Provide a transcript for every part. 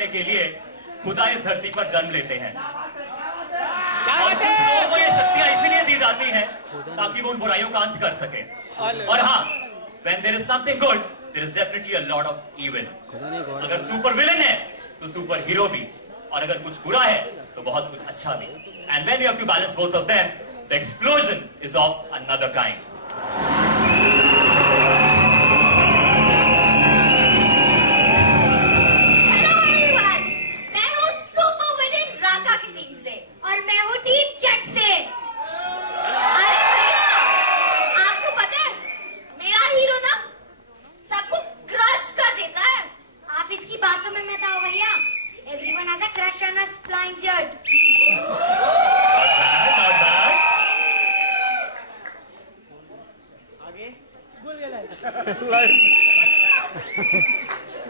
करने के लिए खुदा इस धरती पर जन्म लेते हैं। और कुछ लोगों को ये शक्तियां इसीलिए दी जाती हैं ताकि वो उन बुराइयों का अंत कर सके। और हाँ, when there is something good, there is definitely a lot of evil. अगर सुपर विलन है तो सुपर हीरो भी, और अगर कुछ बुरा है तो बहुत कुछ अच्छा भी। And when you have to balance both of them, the explosion is of another kind.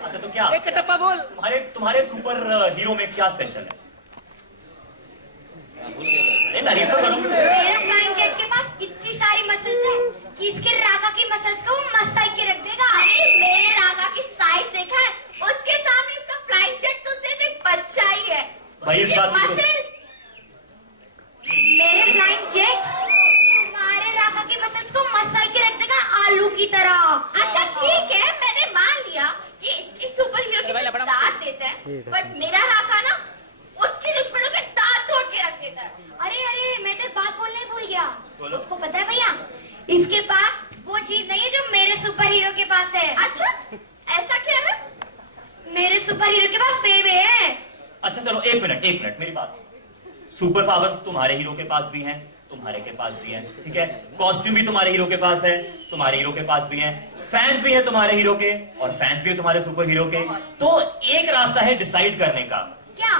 अच्छा तो क्या एक टप्पा बोल, तुम्हारे सुपर हीरो में क्या स्पेशल है? तारीफ तो करो। मेरा फ्लाइंग जेट के पास इतनी सारी मसल्स है कि इसके रागा की मसल्स को वो मसाइल के रख देगा। अरे मेरे रागा की साइज देखा है? उसके सामने इसका फ्लाइंग जेट तो सिर्फ एक बच्चा ही है। भाई इस बात मसल्स, मेरे फ्लाइंग जेट तुम्हारे रागा की मसल्स को मसाइल के रख देगा आलू की तरह। अच्छा ठीक है, मैंने मान लिया कि इसके सुपर हीरो के दांत देता है, बट मेरा रागा ना उसके दुश्मनों के दांत तोड़ के रख देता है। अरे मैं तो बात बोलने भूल गया। आपको पता है भैया, इसके पास वो चीज नहीं है जो मेरे सुपर हीरो के पास है। अच्छा ऐसा क्या है? मेरे सुपर हीरो के पास बेबे है। अच्छा चलो एक मिनट मेरी बात। सुपर पावर्स तुम्हारे हीरो के पास भी हैं, तुम्हारे के पास भी हैं, ठीक है। कॉस्ट्यूम भी तुम्हारे हीरो के पास है, तुम्हारे हीरो के पास भी हैं। फैंस भी है तुम्हारे हीरो के, और फैंस भी है तुम्हारे सुपर हीरो के। तो एक रास्ता है डिसाइड करने का। क्या?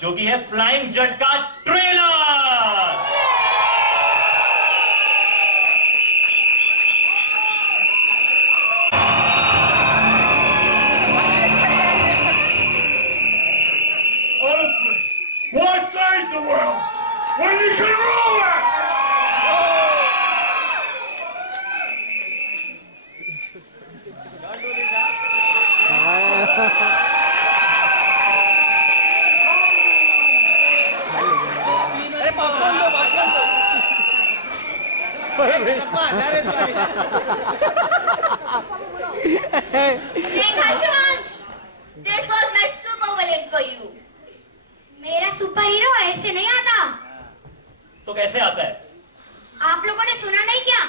जो कि है फ्लाइंग जेट का trailer. Honestly, why save the world when you can rule it? देखा Shivansh, this was my super villain for you. मेरा सुपर हीरो ऐसे नहीं आता। तो कैसे आता है? आप लोगों ने सुना नहीं क्या?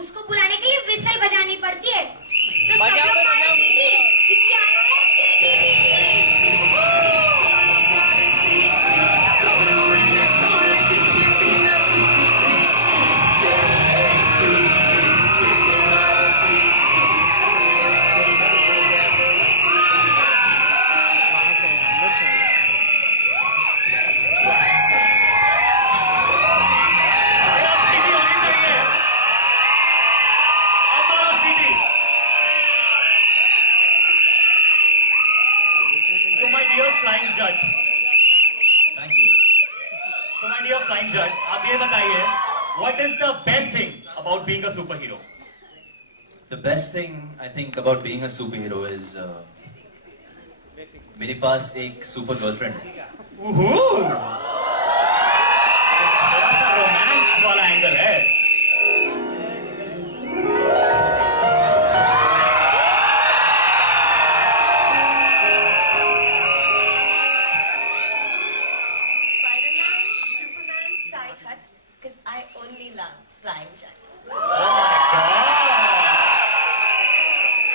उसको बुलाने के लिए विसल बजानी पड़ती है। तो सब लोग मारो सीटी, सीटी आ रहा है, सीटी सीटी। फ्लाइंग जज, thank you. So my dear flying जज, आप ये बताइए, what is the best thing about being a superhero? The best thing I think about being a superhero is मेरे पास एक सुपर गर्लफ्रेंड है। थोड़ा सा रोमांस वाला एंगल है।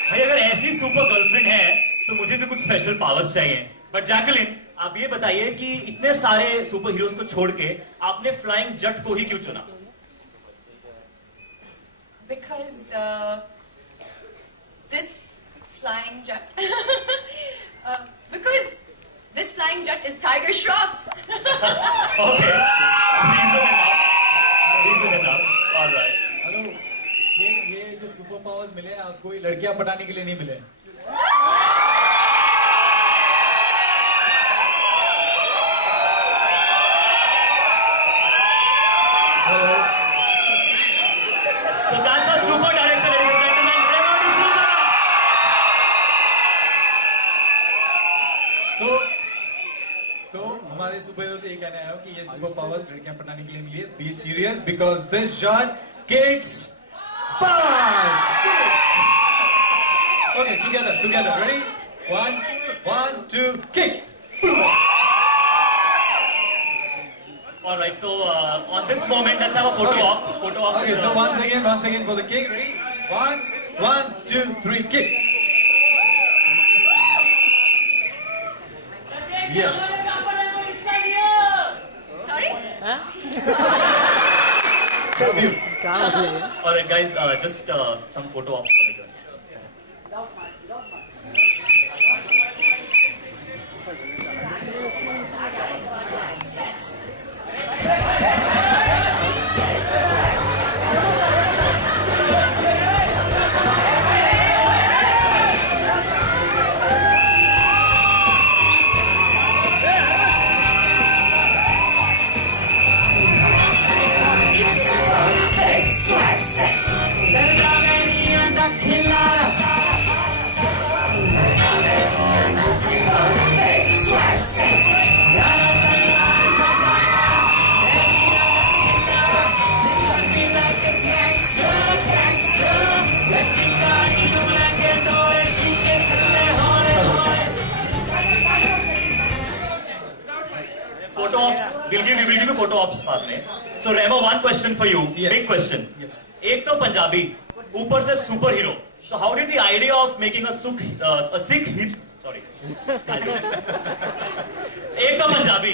भाई अगर ऐसी सुपर गर्लफ्रेंड है तो मुझे भी कुछ स्पेशल पावर्स चाहिए। बट जैकलिन, आप ये बताइए कि इतने सारे सुपर हीरोज को छोड़ के आपने फ्लाइंग जेट को ही क्यों चुना? Because this flying jet because this flying jet is Tiger Shroff. Okay, reason enough. All right. Hello, ये जो सुपर पावर्स मिले आपको, ये लड़कियां पटाने के लिए नहीं मिले। So that's our super director, ladies and gentlemen, Raymond D'Souza. तो सारे सुपर हीरो से ये कहने आया हूँ कि ये सुपर पावर्स लड़कियां पटाने के लिए मिली है. Be serious because this shot kicks butt. Okay, together, ready? 1, 2, kick. All right, so on this moment, let's have a photo op. Okay, so once again for the kick. Ready? 1, 2, 3, kick. Yes. Sorry? Love you. All right, guys, just some photo ops for the girl. Photo ops. We'll give you photo ops बाद में. So Remo, one question for you. Yes. Big question. Yes. एक तो पंजाबी, ऊपर से super hero. So how did the idea of making a Sikh hero? Sorry. एक तो पंजाबी,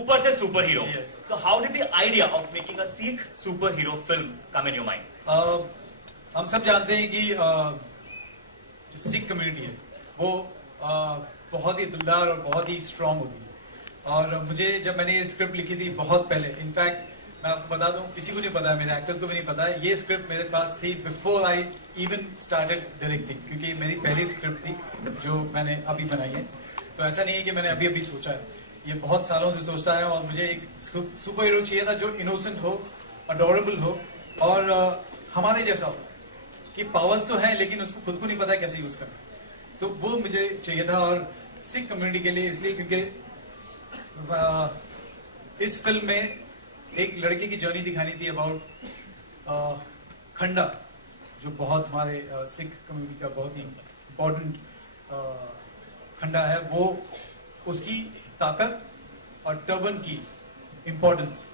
ऊपर से super hero. Yes. So how did the idea of making a Sikh superhero film come in your mind? हम सब जानते हैं कि जो सिख कम्युनिटी है वो बहुत ही दिलदार और बहुत ही स्ट्रांग होती है. और मुझे जब मैंने ये स्क्रिप्ट लिखी थी बहुत पहले, इनफैक्ट मैं आपको बता दूं, किसी को नहीं पता है, मेरे एक्टर्स को भी नहीं पता है, ये स्क्रिप्ट मेरे पास थी before I even started directing, क्योंकि मेरी पहली स्क्रिप्ट थी जो मैंने अभी बनाई है. तो ऐसा नहीं है कि मैंने अभी सोचा है, ये बहुत सालों से सोचता है. और मुझे एक सुपर हीरो चाहिए था जो इनोसेंट हो, अडोरेबल हो और हमारे जैसा हो, कि पावर्स तो है लेकिन उसको खुद को नहीं पता है कैसे यूज करना. तो वो मुझे चाहिए था. और सिख कम्युनिटी के लिए इसलिए क्योंकि इस फिल्म में एक लड़के की जर्नी दिखानी थी अबाउट खंडा, जो बहुत हमारे सिख कम्युनिटी का बहुत ही इम्पोर्टेंट खंडा है. वो उसकी ताकत और टर्बन की इम्पोर्टेंस,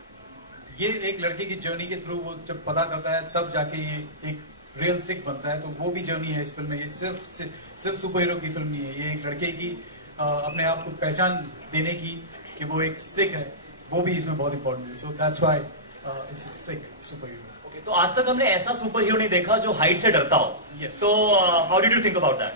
ये एक लड़के की जर्नी के थ्रू वो जब पता करता है तब जाके ये एक रियल सिख बनता है. तो वो भी जर्नी है इस फिल्म में. ये सिर्फ सुपर हीरो की फिल्म नहीं है, ये एक लड़के की अपने आप को पहचान देने की कि वो एक सिख है, वो भी इसमें बहुत इंपॉर्टेंट है. So that's why it's a Sikh super hero. Okay, तो आज तक हमने ऐसा सुपर हीरो नहीं देखा जो हाइट से डरता हो. Yes. So how did you think about that?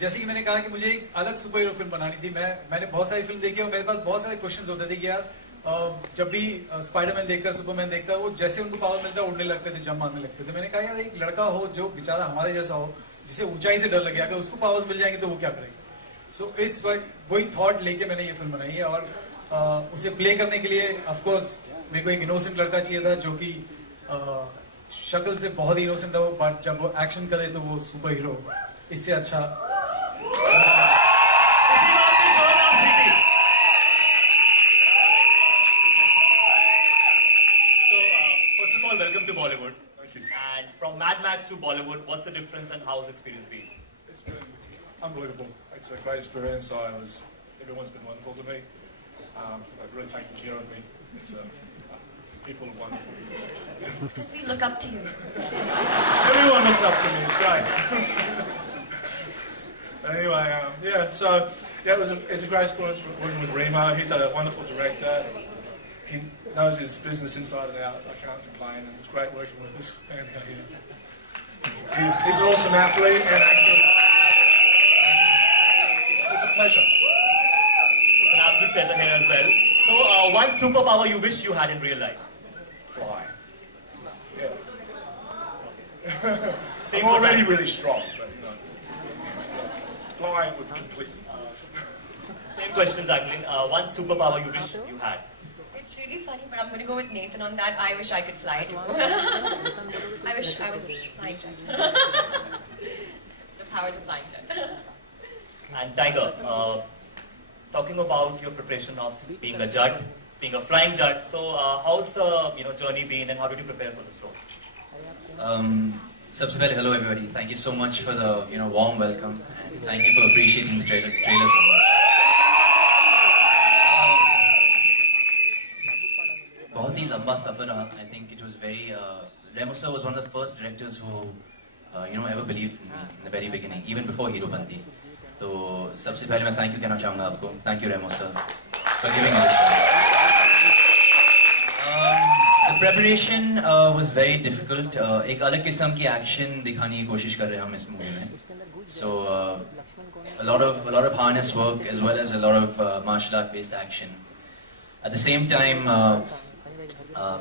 जैसे कि मैंने कहा कि मुझे एक अलग सुपर हीरो फिल्म बनानी थी. मैंने बहुत सारी फिल्म देखी और मेरे पास बहुत सारे क्वेश्चंस होते थे कि यार जब भी स्पाइडरमैन देखता, सुपरमैन देखता, वो जैसे उनको पावर मिलता उड़ने लगते थे, जंप मारने लगते थे. मैंने कहा यार एक लड़का हो जो बेचारा हमारे जैसा हो, जिसे ऊंचाई से डर लगे, अगर उसको पावर्स मिल जाएंगे तो वो क्या करेगा. सो इस वही थॉट लेके मैंने ये फिल्म बनाई है. और उसे प्ले करने के लिए ऑफ कोर्स मेरे को एक इनोसेंट लड़का चाहिए था जो कि शक्ल से बहुत ही इनोसेंट हो, बट जब वो एक्शन करे तो वो सुपर हीरो. इससे अच्छा Welcome to Bollywood. And from Mad Max to Bollywood, what's the difference and how's the experience been? It's been unbelievable. It's a great experience. Everyone's been wonderful to me. They've really taken care of me. It's people are wonderful. Because we look up to you. Everyone looks up to me. It's great. Anyway, it's a great experience working with Remo. He's a wonderful director. He knows his business inside and out. I can't complain, and it's great working with this man here. He's an awesome athlete and actor. It's a pleasure. It's an absolute pleasure here as well. So, one superpower you wish you had in real life? Fly. Yeah. Same I'm already for really strong, but flying would complete. Same question, Jacqueline. One superpower you wish you had? It's really funny, but I'm going to go with Nathan on that. I wish I could fly too. I wish I was a flying jet. The powers of flying jet. And Tiger, talking about your preparation of being a judge, being a flying judge. So how's the journey been, and how did you prepare for this role? सबसे पहले hello everybody. Thank you so much for the warm welcome. Thank you for appreciating the trailer so much. बहुत ही लंबा सफर रहा. I think it was very. Remo sir was one of the first directors who ever believed in me in the very beginning, even before Heropanti. तो सबसे पहले मैं thank you कहना चाहूँगा आपको. Thank you Remo sir for giving me this chance. The preparation was very difficult. एक अलग किस्म की action दिखाने की कोशिश कर रहे हैं हम इस movie में. So a lot of harness work as well as a lot of martial art based action. At the same time,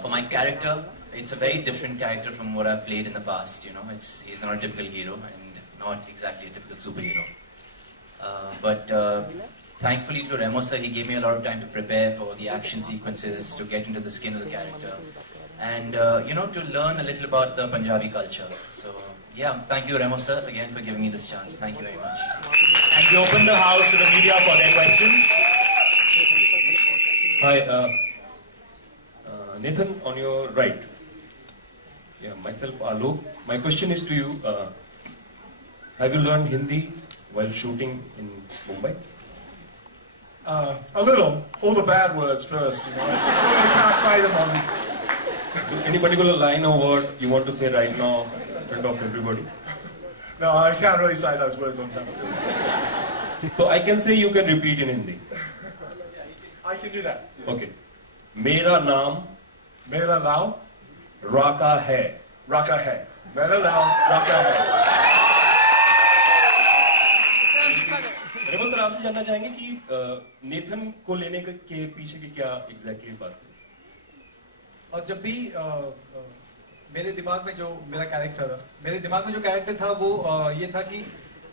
for my character, it's a very different character from what I've played in the past. He's not a typical hero and not exactly a typical superhero. But thankfully to Remo sir, he gave me a lot of time to prepare for the action sequences, to get into the skin of the character, and to learn a little about the Punjabi culture. So yeah, thank you Remo sir again for giving me this chance. Thank you very much. And we open the house to the media for their questions. Hi, Nathan, on your right. Yeah, myself, Alok. My question is to you. Have you learned Hindi while shooting in Mumbai? A little. All the bad words first, I can't say them on. So any particular line or word you want to say right now in front of everybody? No, I can't really say those words on television. So I can say you can repeat in Hindi. I can do that. Yes. Okay. Mera naam Mera naam Raka hai. Raka hai. Mera naam Raka hai. रेमो सर आपसे जानना चाहेंगे कि नेथन को लेने के पीछे की क्या एग्जैक्टली बात है? और जब भी मेरे दिमाग में जो कैरेक्टर था वो ये था कि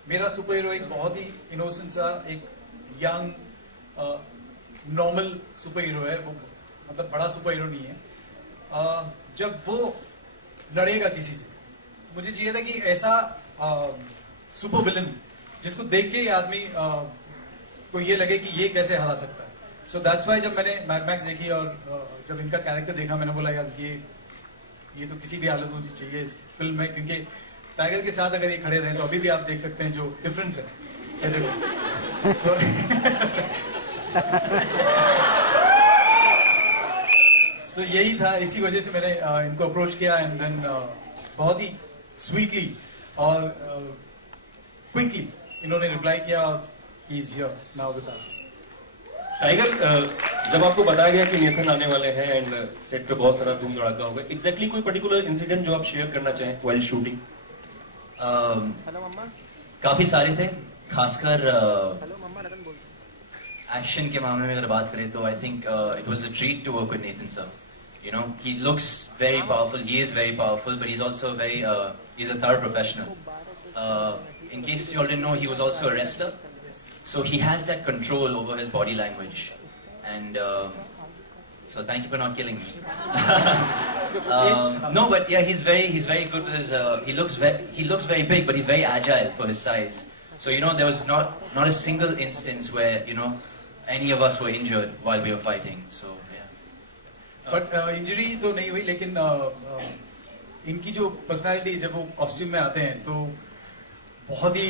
मेरा सुपर हीरो एक बहुत ही इनोसेंट सा एक यंग नॉर्मल सुपर हीरो है. वो मतलब बड़ा सुपर हीरो नहीं है. जब वो लड़ेगा किसी से तो मुझे चाहिए था कि ऐसा सुपर विलन जिसको देख के आदमी को ये लगे कि ये कैसे हरा सकता है. सो दैट्स व्हाई जब मैंने मैड मैक्स देखी और जब इनका कैरेक्टर देखा मैंने बोला यार ये तो किसी भी हालत में मुझे चाहिए इस फिल्म में, क्योंकि टाइगर के साथ अगर ये खड़े रहे तो अभी भी आप देख सकते हैं जो डिफरेंस है. सो यही था. इसी वजह से मैंने इनको अप्रोच किया एंड देन बहुत ही स्वीटली और क्विकली इन्होंने रिप्लाई किया. He is here now with us. Tiger, जब आपको बताया गया कि नेथन आने वाले हैं एंड सेट पे बहुत सारा धूम धड़ाका होगा, एग्जैक्टली कोई पर्टिकुलर इंसिडेंट जो आप शेयर करना चाहें व्हाइल शूटिंग? काफी सारे थे, खासकर एक्शन के मामले में अगर बात करें तो I think it was a treat to work with Nathan sir. He looks very powerful. He is very powerful, but he's also he's a third professional. In case you already know, he was also a wrestler. So he has that control over his body language. And so thank you for not killing me. No, but yeah, he's very good with his, he looks very big, but he's very agile for his size. So there was not a single instance where, any of us were injured while we were fighting. So but injury तो नहीं हुई, लेकिन इनकी जो पर्सनालिटी जब वो कॉस्ट्यूम में आते हैं तो बहुत ही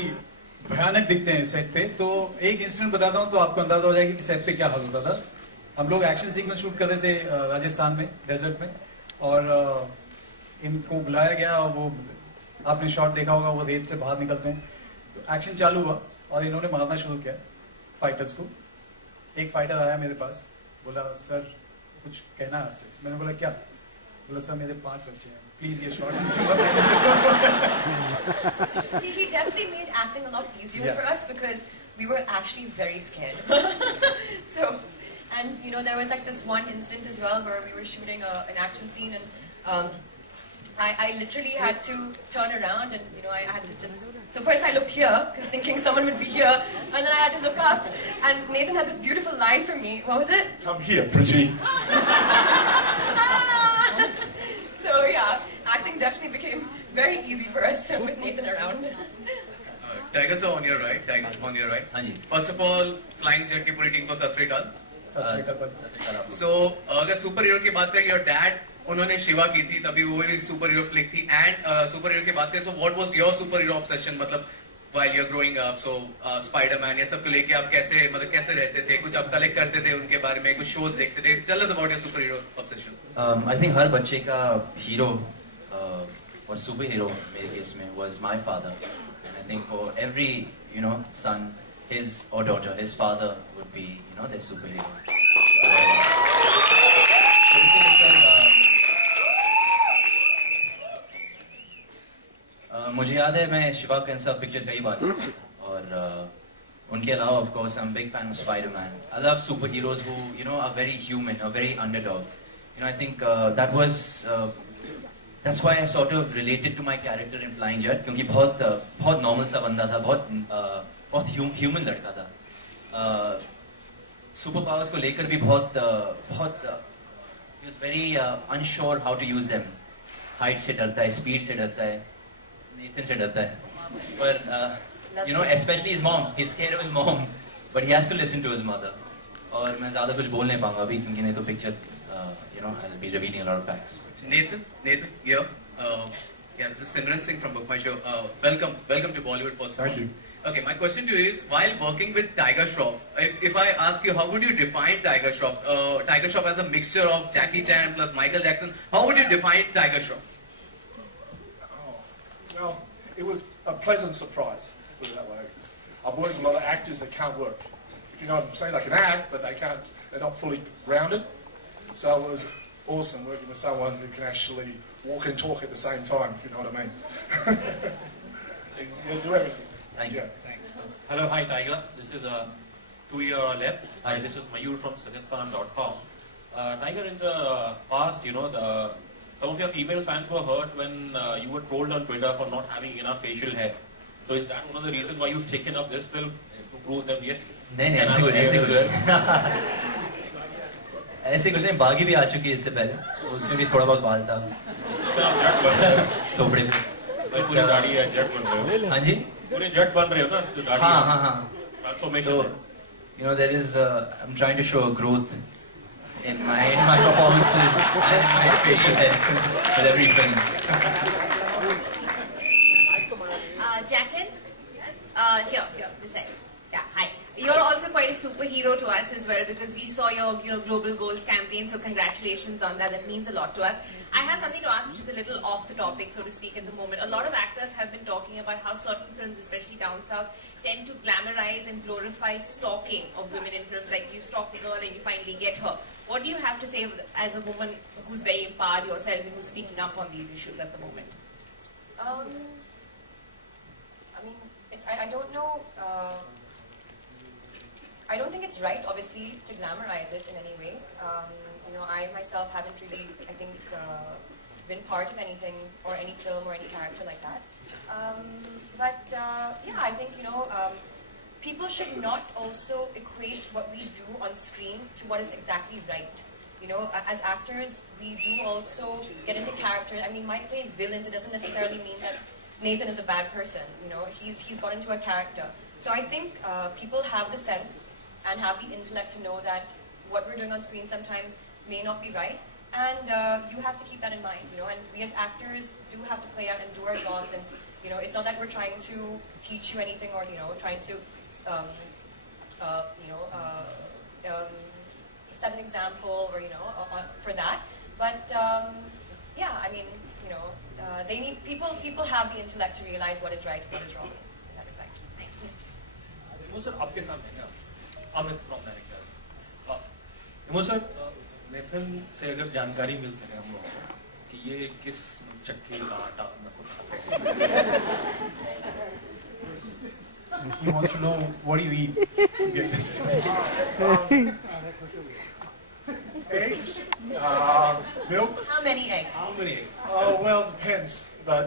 भयानक दिखते हैं सेट पे. तो एक इंसिडेंट बताता हूँ तो आपको अंदाजा हो जाएगा कि सेट पे क्या हाल होता था. हम लोग एक्शन सीक्वेंस शूट कर रहे थे राजस्थान में डेजर्ट में, और इनको बुलाया गया और वो आपने शॉट देखा होगा, वो रेत से बाहर निकलते हैं. तो एक्शन चालू हुआ और इन्होंने मारना शुरू किया फाइटर्स को. एक फाइटर आया मेरे पास, बोला सर कुछ कहना है आपसे. मैंने बोला क्या? बोला सर मेरे 5 बच्चे हैं, प्लीज ये shot. He definitely made acting a lot easier for us because we were actually very scared. So, and there was like this one incident as well where we were shooting an action scene, and I literally had to turn around and I had to just. So first I looked here because thinking someone would be here, and then I had to look up, and Nathan had this beautiful line for me. What was it? Come here, pretty. So yeah, acting definitely became very easy for us with Nathan around. Tiger sir on your right. Tiger on your right. हाँ जी. First of all, Flying Jet की पूरी टीम को सत श्री अकाल. So अगर super hero की बात करें, your dad उन्होंने शिवा की थी, तभी वो भी सुपर हीरो फ्लिक थी. And सुपर हीरो की बात करें, so what was your super hero obsession? मतलब while you're growing up, so Spider-Man ये सब को लेके आप कैसे रहते थे? कुछ आप कलेक्ट करते थे उनके बारे में, कुछ shows देखते थे? Tell us about your super hero obsession. I think हर बच्चे का hero और super hero मेरे केस में was my father, and I think for every son, his or daughter, his father would be their superhero. मुझे याद है मैं शिवा के साथ पिक्चर कई बार और उनके अलावा of course I'm a big fan of Spider-Man. I love superheroes who are very human, are very underdog. I think that's why I sort of related to my character in Flying Jet, क्योंकि बहुत normal सा बंदा था, बहुत human लड़का था. Super powers को लेकर भी बहुत he was very unsure how to use them. Height से डरता है, speed से डरता है, Nathan से डरता है. But especially his mom, he's scared of his mom, but he has to listen to his mother. और मैं ज़्यादा कुछ बोल नहीं पाऊँगा अभी क्योंकि नहीं तो picture I'll be revealing a lot of facts. Nathan, yeah. This is Simran Singh from Book My Show. Welcome to Bollywood first of all. Thank you. Okay, my question to you is, while working with Tiger Shroff, if I ask you, how would you define Tiger Shroff? Tiger Shroff as a mixture of Jackie Chan plus Michael Jackson. How would you define Tiger Shroff? Well, it was a pleasant surprise, put it that way. I've worked with a lot of actors that can't work. If you know what I'm saying, they can act, but they're not fully rounded. So it was awesome working with someone who can actually walk and talk at the same time, if you know what I mean. You do everything. Thank you. Hello, hi Tiger. This is to your left. Hi, this is Mayur from Sajasthan.com. Tiger, in the past, some of your female fans were hurt when you were trolled on Twitter for not having enough facial hair. So is that one of the reasons why you've taken up this film to prove that yes? नहीं ऐसे कुछ नहीं, बागी भी आ चुकी है इससे पहले, तो उसमें भी थोड़ा बहुत बाल था. उसमें आप जट बन रहे हो. थोपड़े में. पूरी दाढ़ी है, जट बन रहे हो. हाँ जी. पूरे जट बन रहे हो ना, दाढ़ी. हाँ. Transformation. So, there is, I'm trying to show a growth in my performances and in my facial hair with every film. Jacqueline, here, this side. Yeah, hi. You're also quite a superhero to us as well because we saw your, Global Goals campaign. So congratulations on that. That means a lot to us. I have something to ask, which is a little off the topic, so to speak, at the moment. A lot of actors have been talking about how certain films, especially down south, tend to glamorize and glorify stalking of women in films. Like you stalk the girl and you finally get her. What do you have to say as a woman who's very empowered yourself and who's speaking up on these issues at the moment? I mean, I don't know. I don't think it's right, obviously, to glamorize it in any way. I myself haven't really, I think, been part of anything or any film or any character like that. Yeah, I think, people should not also equate what we do on screen to what is exactly right. As actors, we do also get into characters. I mean, might play villains. It doesn't necessarily mean that Nathan is a bad person. He's got into a character. So I think people have the sense and have the intellect to know that what we're doing on screen sometimes may not be right, and you have to keep that in mind, and we as actors do have to play out and do our jobs, and it's not that we're trying to teach you anything or trying to set an example or for that, but yeah, I mean, they need people have the intellect to realize what is right and what is wrong in that respect. Thank you. Sir, आपके सामने ना Amit from director. Sir, Nathan से अगर जानकारी मिल सके हम लोगों को कि ये किस चक्के का आटा He wants to know what do you eat. Get this. Eggs, milk. How many eggs? Oh, well, it depends, but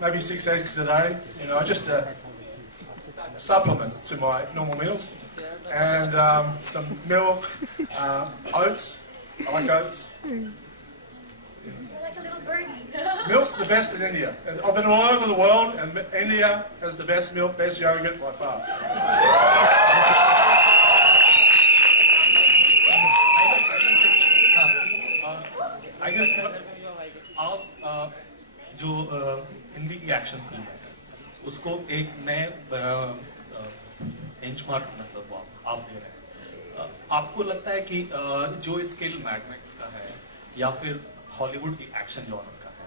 maybe 6 eggs a day. Just a supplement to my normal meals. And some milk, oats. I like oats. You're like a little birdie. Milk's the best in India. I've been all over the world, and India has the best milk, best yogurt by far. आप जो हिंदी की action film है उसको एक नए बेंचमार्क मतलब आप दे रहे हैं। आपको लगता है कि जो स्केल मैड मैक्स का है या फिर हॉलीवुड की एक्शन जॉनर का है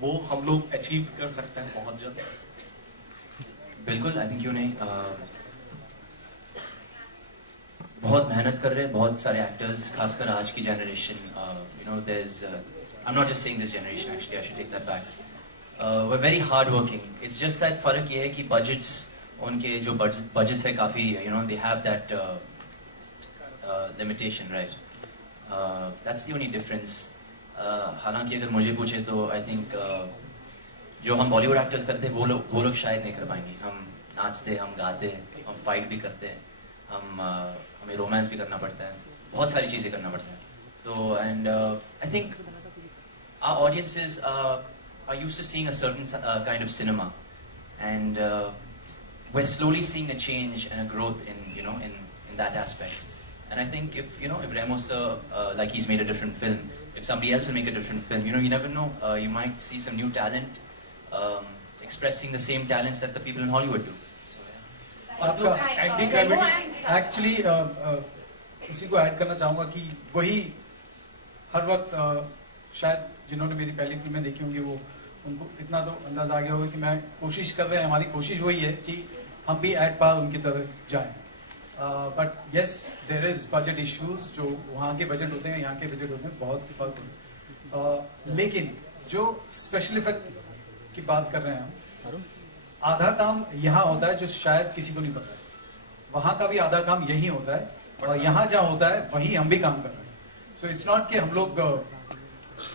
वो हम लोग अचीव कर सकते हैं बहुत जल्द? बिल्कुल, आई थिंक क्यों नहीं। बहुत मेहनत कर रहे हैं बहुत सारे एक्टर्स, खासकर आज की generation. You know there is I am not just saying this generation, actually I should take that back. We are very hard working. It's just that फर्क ये है कि बजट्स, उनके जो बजट्स है काफी, you know they have that limitation, right? That's the only difference. हालांकि अगर मुझे पूछे तो आई थिंक जो हम बॉलीवुड एक्टर्स करते हैं वो लोग शायद नहीं कर पाएंगे। हम नाचते, हम गाते, हम फाइट भी करते हैं, हमें रोमांस भी करना पड़ता है, बहुत सारी चीजें करना पड़ता है। तो and I think our audiences are used to seeing a certain kind of cinema, and we're slowly seeing a change and a growth in, you know, in that aspect. And I think if, you know, if Remo sir, like he's made a different film, if somebody else will make a different film, you know, you never know, you might see some new talent expressing the same talents that the people in Hollywood do. Actually उसी को ऐड करना चाहूंगा कि वही हर वक्त शायद जिन्होंने मेरी पहली फिल्में देखी होंगी वो उनको इतना तो अंदाजा आ गया होगा कि मैं कोशिश कर रहे हैं, हमारी कोशिश वही है कि हम भी एट पार उनकी तरह जाएं। But yes, there is budget issues. जो वहाँ के बजट होते हैं, यहाँ के बजट होते हैं, बहुत फर्क है। लेकिन जो स्पेशल इफेक्ट की बात कर रहे हैं हम, आधा काम यहाँ होता है जो शायद किसी को नहीं पता है। वहाँ का भी आधा काम यही होता है, और यहाँ जहाँ होता है वहीं हम भी काम कर रहे हैं। सो इट्स नॉट कि हम लोग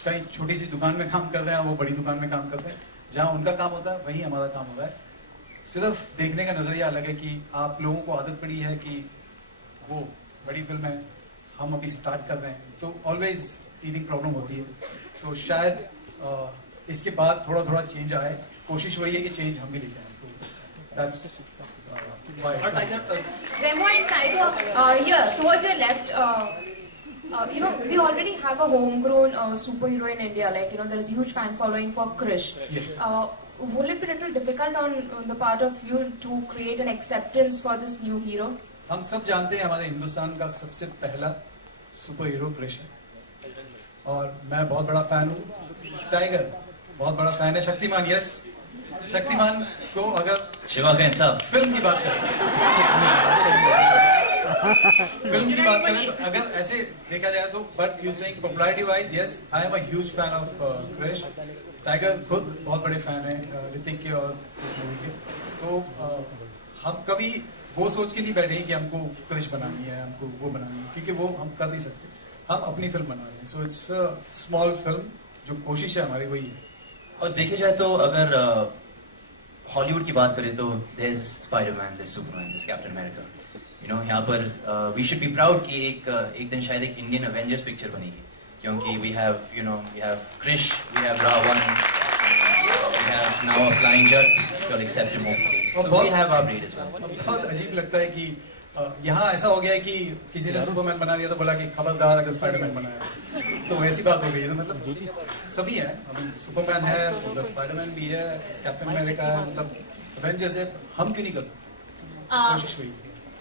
कहीं छोटी सी दुकान में काम कर रहे हैं, वो बड़ी दुकान में काम करते हैं। जहाँ उनका काम होता है वहीं हमारा काम होता है। सिर्फ देखने का नजरिया अलग है कि आप लोगों को आदत पड़ी है कि वो बड़ी फिल्म है, हम अभी स्टार्ट कर रहे हैं, तो ऑलवेज टीथिंग प्रॉब्लम होती है। तो शायद इसके बाद थोड़ा थोड़ा चेंज आए। कोशिश वही है कि चेंज हम भी लेके आए। That's Remo and Tiger, here towards your left, you know, we already have a homegrown superhero in India. Like, you know, there is a huge fan following for Krish. Yes. Will it be a little difficult on the part of you to create an acceptance for this new hero? हम सब जानते हैं हमारे हिंदुस्तान का सबसे पहला super hero कृष है, और मैं बहुत बड़ा फैन हूँ। टाइगर बहुत बड़ा फैन है। शक्तिमान, यस, शक्तिमान को अगर शिवा का इंसाफ फिल्म की बात करें फिल्म की बात करें तो अगर ऐसे देखा जाए तो, but you saying popularity wise, yes, I am a huge fan of Krrish. Tiger खुद बहुत बड़े फैन हैं ऋतिक के और इस मूवी के। तो हम कभी वो सोच के नहीं बैठे कि हमको कृष बनानी है, हमको वो बनानी है, क्योंकि वो हम कर नहीं सकते। हम अपनी फिल्म बना रहे हैं। So it's small film. जो कोशिश है हमारी वही है। और देखे जाए तो अगर हॉलीवुड की बात करें तो there is Spiderman, there is Superman, there is Captain America. You know, यहाँ पर वी शुड बी प्राउड कि एक दिन शायद एक इंडियन एवेंजर्स पिक्चर बनेगी, क्योंकि we have, you know, we have Krrish, we have Ravan, we have now a flying Jatt to accept him hopefully. So we have our breed as well. बहुत अजीब लगता है कि यहाँ ऐसा हो गया है कि किसी ने सुपरमैन बना दिया तो बोला कि खबरदार अगर स्पाइडरमैन बनाया, तो ऐसी बात हो गई है। मतलब सभी है, सुपरमैन है, स्पाइडरमैन भी है, कैप्टन अमेरिका है, मतलब एवेंजर्स है, हम क्यों नहीं कर सकते? कोशिश हुई।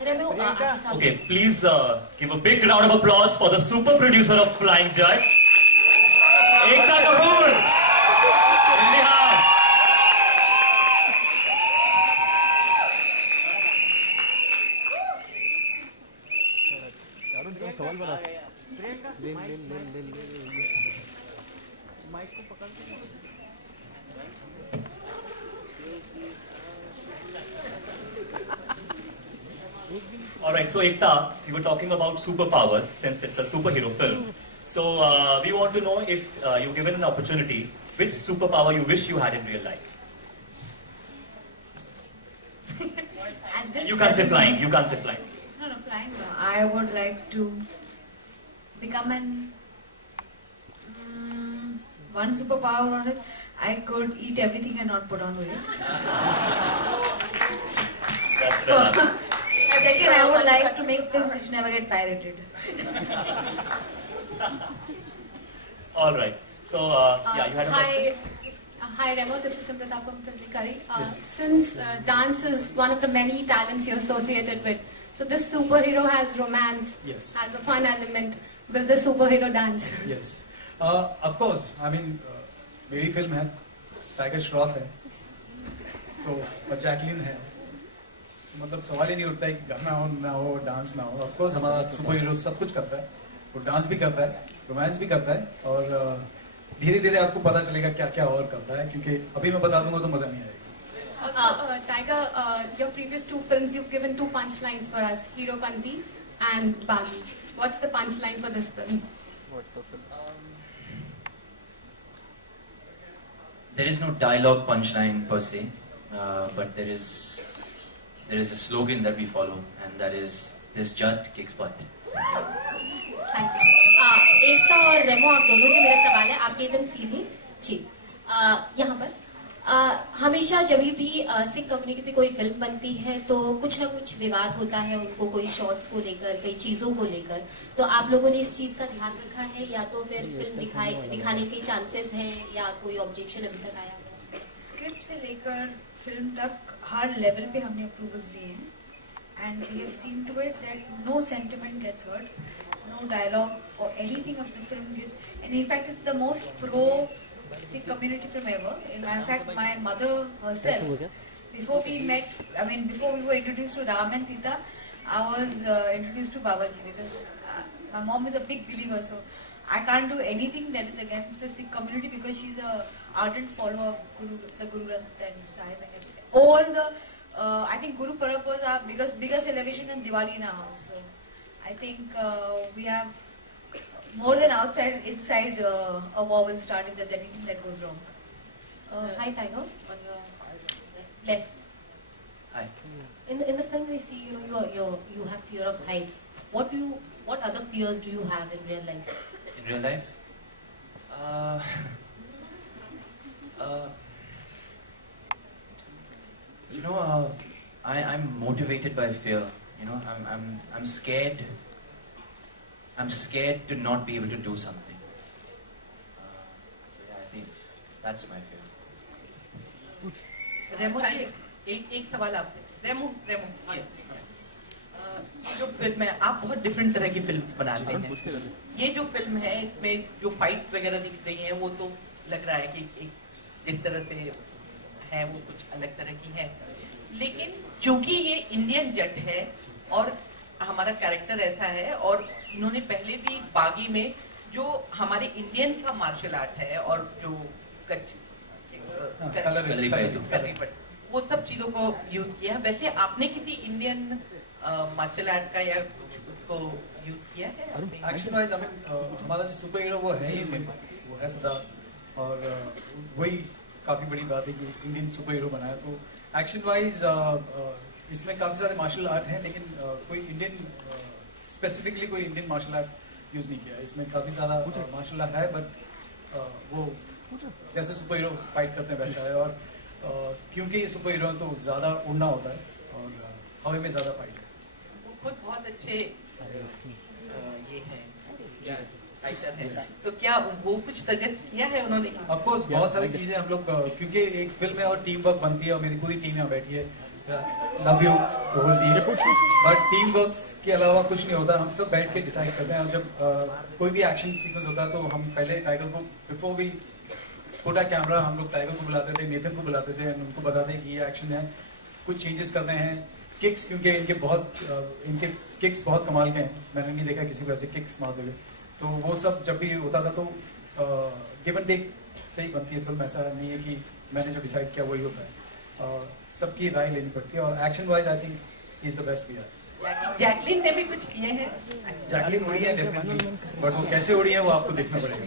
Okay, please give a big round of applause for the super producer of Flying Jet, Ekta Kapoor, in the house. Alright, so Ekta, we were talking about superpowers since it's a superhero film. So we want to know if you're given an opportunity, which superpower you wish you had in real life? You can't say flying, you can't say flying. No, flying no. I would like to become an one superpower on it, I could eat everything and not put on weight. Second, I would like to make films which never get pirated. All right. So, yeah, you had a question? Hi Remo, this is Simrata from Filmikari. Since dance is one of the many talents you're associated with, so this superhero has romance, has a fun element. Will the superhero dance? Yes. Of course. I mean, मेरी फिल्म है, टाइगर श्रॉफ है, तो जैकलिन है. मतलब सवाल ही नहीं उठता है कि गाना हो ना हो, डांस ना हो. Of course हमारा सुपरहीरो सब कुछ करता है. वो डांस भी करता है, रोमांस भी करता है, और धीरे धीरे आपको पता चलेगा क्या क्या और करता है, क्योंकि अभी मैं बता दूंगा तो मजा नहीं आएगा. Tiger, your previous two films, you've given two punchlines for us, Hero Panti and Baghi. What's the punchline for this film? There is no dialogue punchline per se, but there is a slogan that we follow, and that is this Jat kicks butt. एकता और रेमो, आप दोनों से मेरा सवाल है, आपके एकदम सीधे जी. यहाँ पर हमेशा जब भी सिख कम्युनिटी पे कोई फिल्म बनती है तो कुछ ना कुछ विवाद होता है, उनको कोई शॉर्ट्स को लेकर, कई चीजों को लेकर. तो आप लोगों ने इस चीज का ध्यान रखा है, या तो फिर फिल्म दिखाने के चांसेस हैं, या कोई ऑब्जेक्शन अभी तक आया? स्क्रिप्ट से लेकर फिल्म तक हर लेवल पे हमने अप्रूवल्स लिए हैं, and we have seen to it that no sentiment gets hurt, no dialogue or anything of the film gives, and in fact it's the most pro Sikh community film ever. In fact, my mother herself, before we met, before we were introduced to Ram and Sita, I was introduced to Babaji, because my mom is a big believer, so I can't do anything that is against the Sikh community, because she's a ardent follower of the Guru Granth and Sahib and everything. All the I think Guru Parab was our bigger celebration than Diwali in our house. So I think we have more than inside a war will start if there's anything that goes wrong. Hi Tiger, on your left. Hi. In the film we see, you have fear of heights. What other fears do you have in real life? In real life, I'm motivated by fear. I'm scared. I'm scared to not be able to do something. So yeah, I think that's my fear. रेमो जी, एक सवाल आपसे. रेमो, जो फिल्म है, आप बहुत डिफरेंट तरह की फिल्म बनाते हैं. ये जो फिल्म है, इसमें जो फाइट वगैरह दिख रही है, वो तो लग रहा है कि एक तरह से है, वो कुछ अलग तरह की है. लेकिन चूंकि ये इंडियन जट है और हमारा कैरेक्टर ऐसा है, और इन्होंने पहले भी बागी में जो हमारे इंडियन का मार्शल आर्ट है और जो वो सब चीजों को यूज किया. वैसे आपने किसी इंडियन मार्शल आर्ट का या उसको यूज किया है? एक्शन वाइज हमारा जो सुपर हीरो वो है ही वो है सिद्धार्थ, और वही काफी बड़ी बात है कि इंडियन सुपर हीरो बनाया. तो एक्शन वाइज इसमें काफी सारे मार्शल आर्ट हैं, लेकिन कोई इंडियन स्पेसिफिकली कोई इंडियन मार्शल आर्ट यूज नहीं किया. इसमें काफी सारा मार्शल आर्ट है, बट वो जैसे सुपर हीरो फाइट करते हैं वैसा है. और क्योंकि ये सुपर हीरो तो ज्यादा उड़ना होता है और हवा में ज्यादा फाइट है. वो खुद बहुत अच्छे ये है फाइटर है, तो क्या वो कुछ सजेस्ट किया है उन्होंने? ऑफ कोर्स बहुत सारी चीजें हम लोग, क्योंकि एक फिल्म है और टीम वर्क बनती है, और मेरी पूरी टीम यहाँ बैठी है. Love you whole team. But teamwork के अलावा कुछ नहीं होता. हम सब बैठ के डिसाइड करते हैं. और जब कोई भी एक्शन सीक्वेंस होता है तो हम पहले टाइगर को, before we put a camera, हम लोग टाइगर को बुलाते थे, नेथन को बुलाते थे, उनको बताते हैं कि ये एक्शन है, कुछ चेंजेस करते हैं. किक्स, क्योंकि इनके किक्स बहुत कमाल के हैं, मैंने नहीं देखा किसी को ऐसे किक्स मारते हुए. तो वो सब जब भी होता था तो गिव एंड टेक से ही बनती है फिल्म. ऐसा नहीं है कि मैंने जो डिसाइड किया वही होता है. सबकी राय लेनी पड़ती है. और action wise I think is the best we are. Jacqueline ने भी कुछ किए हैं. जैकलिन उड़ी है डेफिनेटली, बट वो कैसे उड़ी है वो आपको देखना पड़ेगा.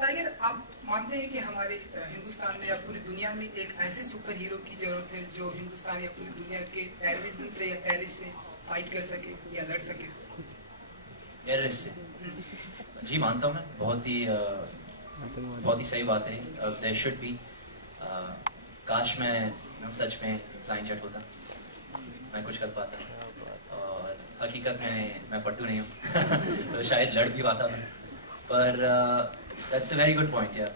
टाइगर, आप मानते हैं कि हमारे हिंदुस्तान में या पूरी दुनिया में एक ऐसे सुपर हीरो की जरूरत है जो हिंदुस्तान या पूरी दुनिया के टेररिज्म से या टेररिस्ट से फाइट कर सके या लड़ सके? टेररिस्ट से जी मानता हूँ मैं, बहुत ही सही बात है। देयर शुड बी, काश मैं सच में फ्लाइंग जेट होता, मैं कुछ कर पाता, और हकीकत में मैं पट्टू नहीं हूँ तो शायद लड़ भी पाता मैं, पर that's a very good point यार।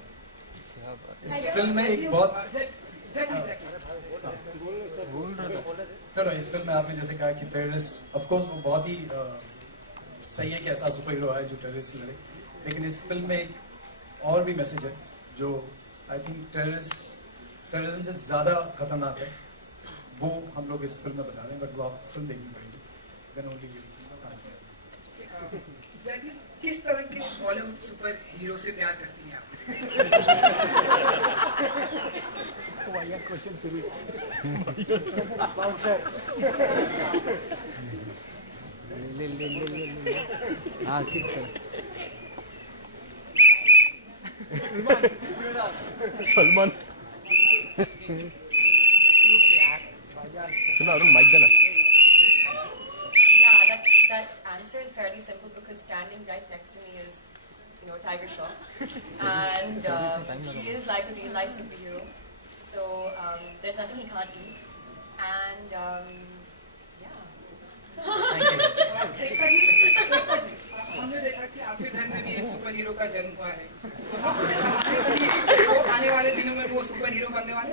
इस फिल्म में एक बहुत इस फिल्म में आपने जैसे कहा कि टेररिस्ट, ऑफ कोर्स वो बहुत ही सही है कि ऐसा सुपर हीरो है जो टेररिस्ट लड़े, लेकिन इस फिल्म में एक और भी मैसेज है जो आई थिंक टेररिज्म से ज्यादा खतरनाक है, वो हम लोग इस फिल्म में बता रहे हैं, बट वो आप फिल्म देखनी पड़ेगी, देन ओनली यू। किस तरह के बॉलीवुड सुपर हीरो से प्यार करती हैं आप? क्वेश्चन सीरीज हाँ किस तरह? सलमान सुना अरुण माइक देना। Yeah, that answer is fairly simple because standing right next to me is, Tiger Shroff, and he is like a real life superhero. So there's nothing he can't do, and yeah. हमने देखा कि आपके घर में भी एक super hero का जन्म हुआ है, तो हम आने वाले दिनों में वो सुपर हीरो बनने वाले?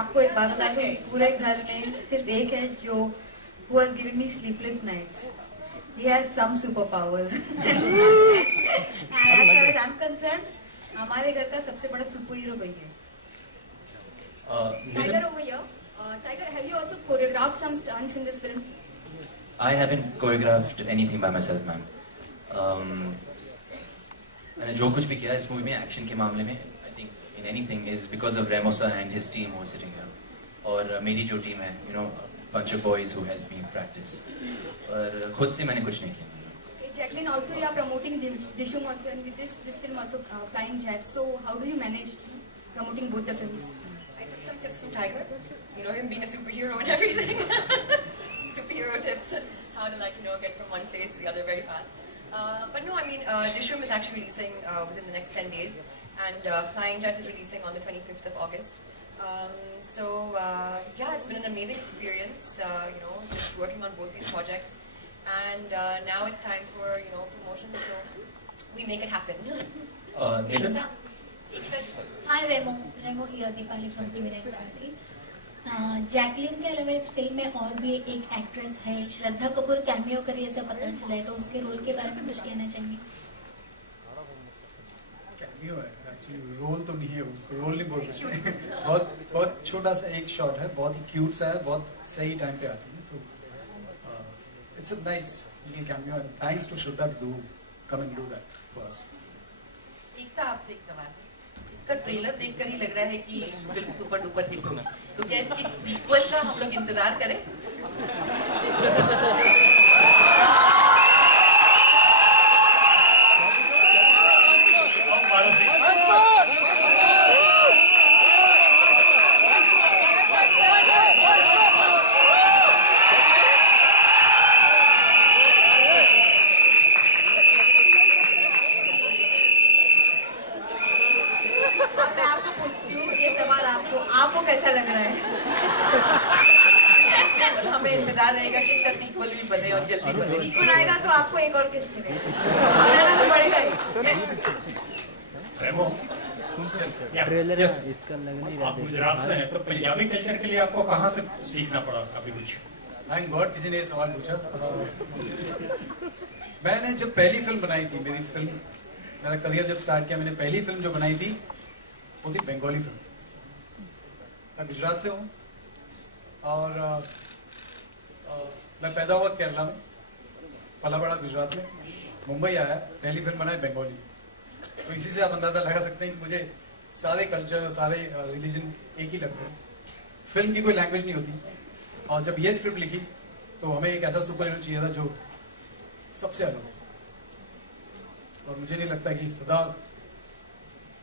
आपको एक बात बता दूं, पूरे घर में सिर्फ एक है जो who has given me sleepless nights. He has some superpowers. And as far as I'm concerned, हमारे घर का सबसे बड़ा सुपर हीरो वही है। Tiger over here. Tiger, have you also choreographed some stunts in this film? I haven't choreographed anything by myself, ma'am. मैंने जो कुछ भी किया इस मूवी में एक्शन के मामले में, I think in anything is because of Remo sir and his team who are sitting here. और मेरी जो टीम है, bunch of boys who helped me practice. और खुद से मैंने कुछ नहीं किया। Jacqueline, also you are promoting Dishum also, and with this film also Flying Jet. So how do you manage promoting both the films? I took some tips from Tiger. Him being a superhero and everything. Superhero tips and how to get from one place to the other very fast. But no, I mean, Dishum is actually releasing within the next 10 days, and Flying Jet is releasing on the 25th of August. So yeah, it's been an amazing experience, just working on both these projects, and now it's time for promotion, so we make it happen. Hi Remo here, Deepali from TV9 Bharati. Jacqueline के अलावा इस फिल्म में और भी एक एक्ट्रेस है, श्रद्धा कपूर कैमियो करी ऐसा पता चला है, तो उसके रोल के बारे में कुछ कहना चाहेंगे? कैमियो है, एक्चुअली रोल तो नहीं है, उसको रोल नहीं बोल सकते। बहुत छोटा सा एक शॉट है, बहुत ही क्यूट सा है, बहुत सही टाइम पे आती है, तो it's a nice cameo and thanks to Shraddha to come and do that for us. इसका ट्रेलर देखकर ही लग रहा है कि फिल्म सुपर डुपर हिट होगा, तो क्या इसकी सीक्वल का हम लोग इंतजार करें? आपको कैसा लग रहा है? हमें इंतजार रहेगा कि इनका सीक्वल भी बने और जल्दी बने। सीक्वल आएगा तो आपको एक और किस्त मिलेगा, तो पड़ेगा ही। ट्रेलर इसका लग नहीं रहा। आप गुजरात से हैं, तो पंजाबी कल्चर के लिए आपको कहाँ से सीखना पड़ा कभी कुछ? थैंक गॉड किसी ने सवाल पूछा। मैंने जब पहली फिल्म बनाई थी, मेरा करियर जब स्टार्ट किया, मैंने पहली फिल्म जो बनाई थी वो थी बंगाली फिल्म। मैं गुजरात से हूँ और मैं पैदा हुआ केरला में, पला बड़ा गुजरात में, मुंबई आया, पहली फिल्म बनाई बंगाली। तो इसी से आप अंदाजा लगा सकते हैं कि मुझे सारे कल्चर, सारे रिलीजन एक ही लगते हैं। फिल्म की कोई लैंग्वेज नहीं होती, और जब ये स्क्रिप्ट लिखी तो हमें एक ऐसा सुपर हीरो चाहिए था जो सबसे अलग हो, और मुझे नहीं लगता कि सदा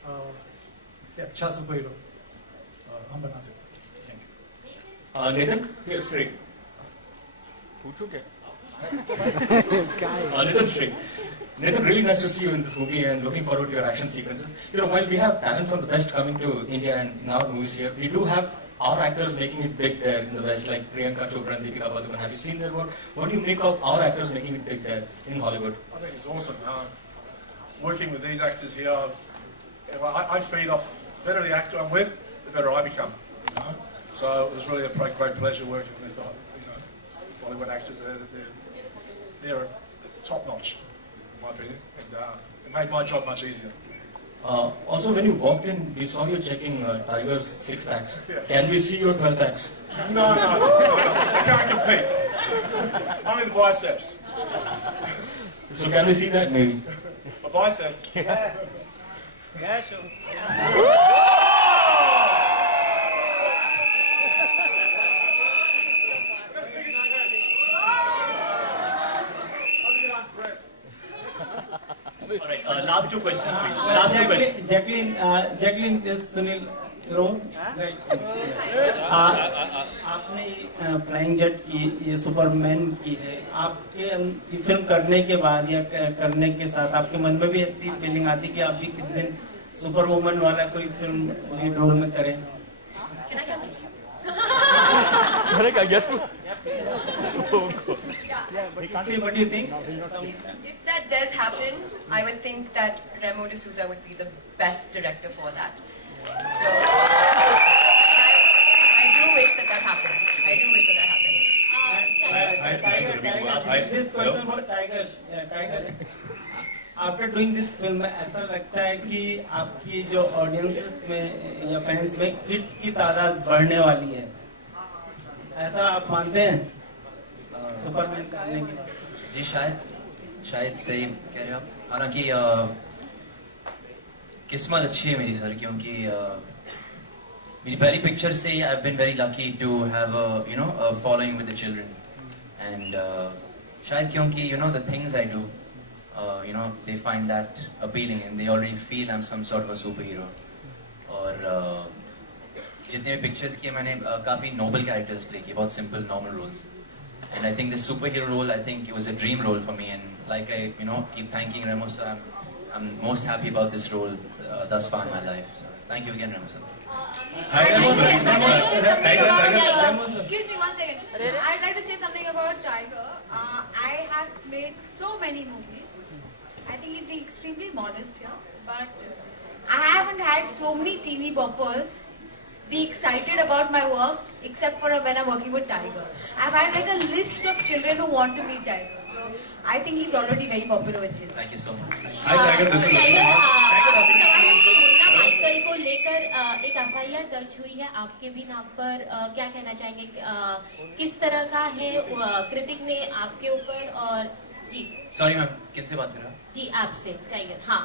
इससे अच्छा सुपर हीरो हम बना सकते हैं। Nitin Shree. Nathan, really nice to see you in this movie and looking forward to your action sequences. You know, while we have talent from the West coming to India and in our movies here, we do have our actors making it big there in the West, like Priyanka Chopra and Deepika Padukone. Have you seen their work? What do you make of our actors making it big there in Hollywood? I think it's awesome. Working with these actors here, I feed off the better the actor I'm with, the better I become. You know? So it was really a great pleasure working with Bollywood actors there. They're top notch, in my opinion, and it made my job much easier. Also, when you walked in, we saw you checking Tiger's 6-packs. Yeah. Can we see your 12-packs? No, I can't compete. Only the biceps. So can we see that maybe? The biceps. Yeah. Yeah, sure. All right, last two questions, please. Last two questions. Jacqueline is Sunil Rowe. आपने flying jet की ये सुपरमैन की है, आपके फिल्म करने के बाद या करने के साथ आपके मन में भी ऐसी फीलिंग आती कि आप भी किस दिन सुपर वुमन वाला कोई फिल्म लीड रोल में करें? What do you think? If that does happen, I would think that Remo D'Souza would be the best director for that. So I do wish that happened. I do wish that happened. This question for Tiger. After doing this film, ऐसा लगता है कि आपकी जो ऑडियंसेस में या फैंस में किड्स की तादाद बढ़ने वाली है, ऐसा आप मानते हैं सुपरमैन करने के बाद? जी शायद सही कह रहे हो आप। हालांकि किस्मत अच्छी है मेरी सर, क्योंकि मेरी पहली पिक्चर से I have been very lucky to have a following with the children and शायद क्योंकि the things I do they find that appealing and they already feel I'm some sort of a superhero. और जितने भी पिक्चर्स किए मैंने काफी Nobel characters play किए, बहुत simple normal roles. And I think this superhero role, I think it was a dream role for me, and like I keep thanking Remo sir, I'm most happy about this role thus far in my life. So thank you again, Remo sir. Excuse me 1 second. I'd like to say something about Tiger. I have made so many movies. I think he's being extremely modest here, but I haven't had so many TV boppers be excited about my work except for when I'm working with Tiger. I've had like a list of children who want to meet Tiger. So I think he's already very popular with his. Thank you so much. Munna माइकल को लेकर एक FIR दर्ज हुई है आपके भी नाम पर, क्या कहना चाहेंगे, किस तरह का है कृतिक ने आपके ऊपर? और जी सॉरी मैम, किनसे बात कर रहे हो? जी आपसे टाइगर. हाँ,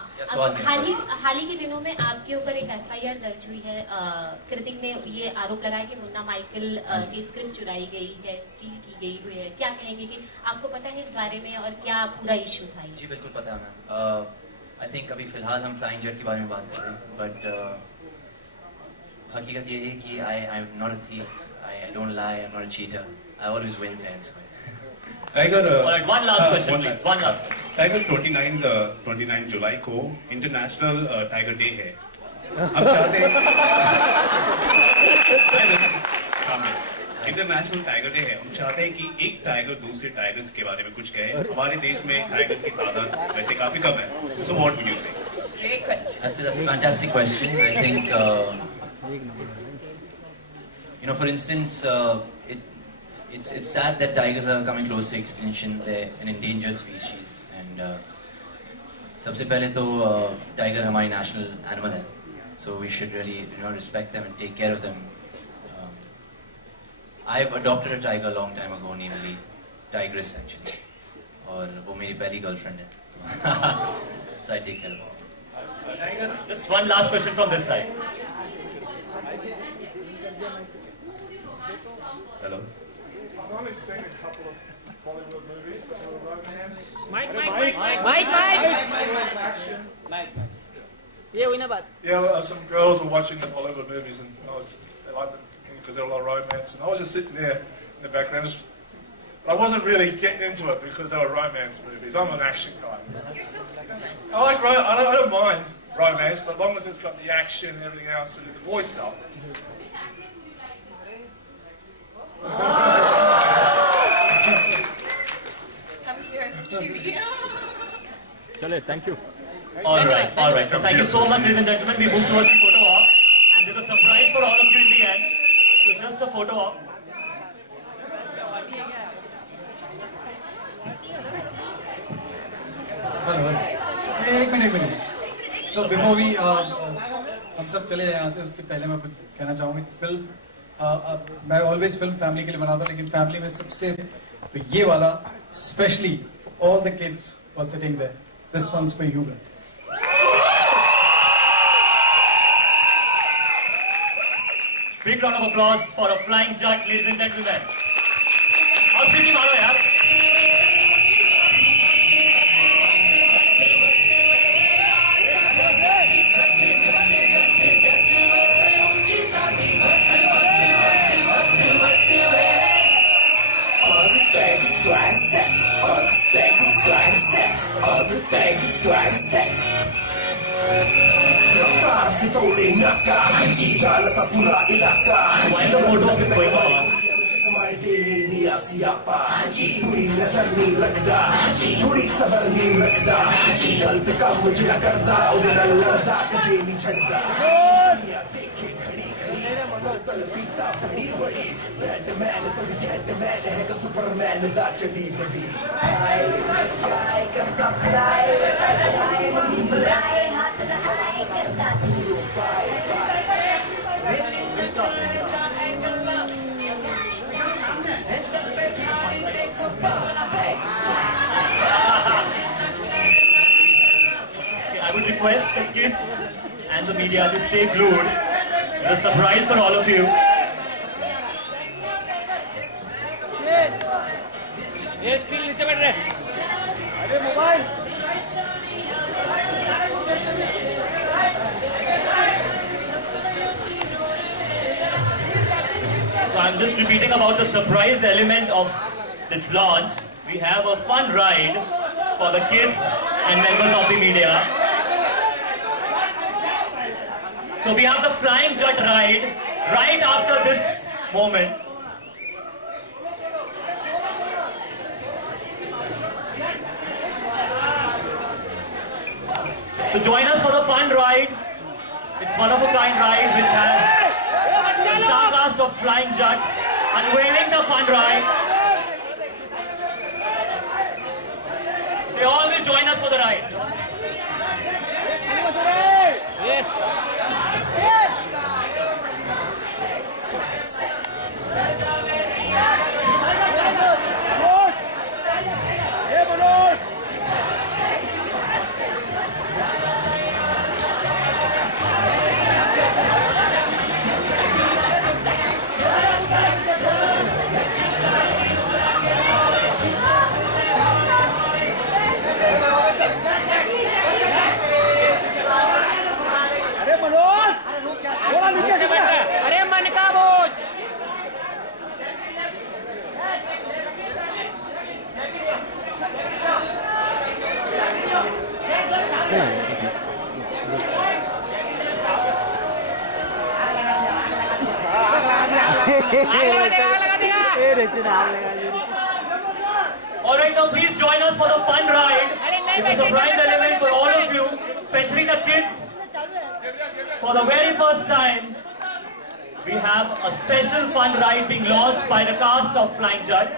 हाल ही के दिनों में आपके ऊपर एक FIR दर्ज हुई है. कृतिक ने ये आरोप लगाया कि मुन्ना माइकल की स्क्रिप्ट चुराई गई है, स्टील की गई हुई है. क्या कहेंगे कि आपको पता है इस बारे में और क्या पूरा इशू था? जी बिल्कुल पता है मैम. आई थिंक अभी फिलहाल हम फ्लाइंग जेट के बारे में बात कर रहे हैं, बट हकीकत ये है कि आई am not a thief, I don't lie, I am not a cheater, I always win friends. Tiger, one last question, please. One last question. Tiger 29 जुलाई को इंटरनेशनल टाइगर डे है. हम चाहते हैं इंटरनेशनल टाइगर डे है, हम चाहते हैं कि एक टाइगर दूसरे टाइगर्स के बारे में कुछ कहे. हमारे देश में टाइगर्स की तादाद वैसे काफी कम है. So what would you say? Great question. That's a fantastic question. I think for instance, it's sad that tigers are coming close to extinction. They're an endangered species, and सबसे पहले तो tiger हमारी national animal है, so we should really respect them and take care of them. I've adopted a tiger a long time ago, namely Tigress actually, और वो मेरी पहली girlfriend है. So I take care of her. Tiger, just one last question from this side. Hello. I've only seen a couple of Bollywood movies, but they were romance. Mike. Action. Yeah, some girls were watching the Bollywood movies, and they liked them because there were a lot of romance. And I was just sitting there in the background, just I wasn't really getting into it because they were romance movies. I'm an action guy. You're so romantic. I don't mind romance, but as long as it's got the action and everything else and the boy stuff. I'm here. Chale, thank you. All right. So thank you so much, ladies and gentlemen. We move towards the photo op, and there's a surprise for all of you in the end. So just a photo op. एक minute so before we हम सब चले जाए यहाँ से उसके पहले मैं कुछ कहना चाहूँगी फिल्म मैं ऑलवेज फिल्म फैमिली के लिए बनाता हूँ लेकिन फैमिली में सबसे तो ये वाला specially all the kids were sitting there this one's for you guys Big round of applause for a flying judge, ladies and gentlemen. अब सीटी मारो यार. थोड़ी सबर नहीं रखता गलत काम मुझे करता लड़ता कभी नहीं छड़ता बड़ी बड़ी बैटमैन तो बैटमैन है का सुपरमैन दा चढ़ी बड़ी फ्लाई करता फ्लाई मम्मी बुलाए हाथ लगाए करता तू I would request the kids and the media to stay glued. There's a surprise for all of you. ये स्टिल नीचे बैठ रहे अरे mobile So I'm just repeating about the surprise element of this launch. We have a fun ride for the kids and members of the media. So we have the Flying Jet ride right after this moment. So join us for the fun ride. It's one of a kind ride which has the starcast of Flying Jet unveiling the fun ride. They all will join us for the ride. अरे मन का बोझ Alright, now please join us for the fun ride. It's a surprise element for all of you, especially the kids. For the very first time, we have a special fun ride being launched by the cast of Flying Jet.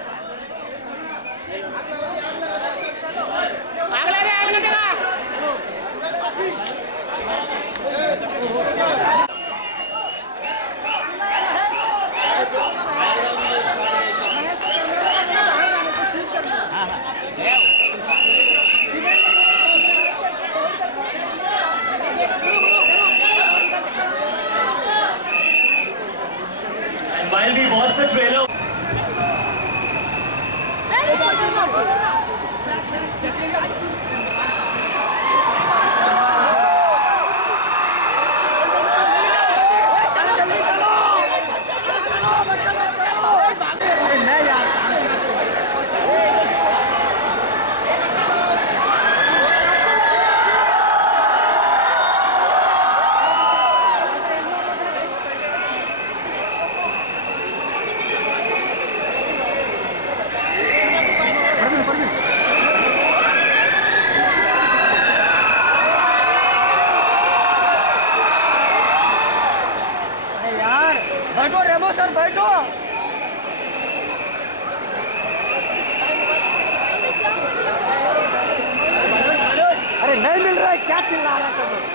While we watch the trailer, बैठो रेमो सर बैठो। अरे नहीं मिल रहा है, क्या चिल्ला रहा है सब लोग?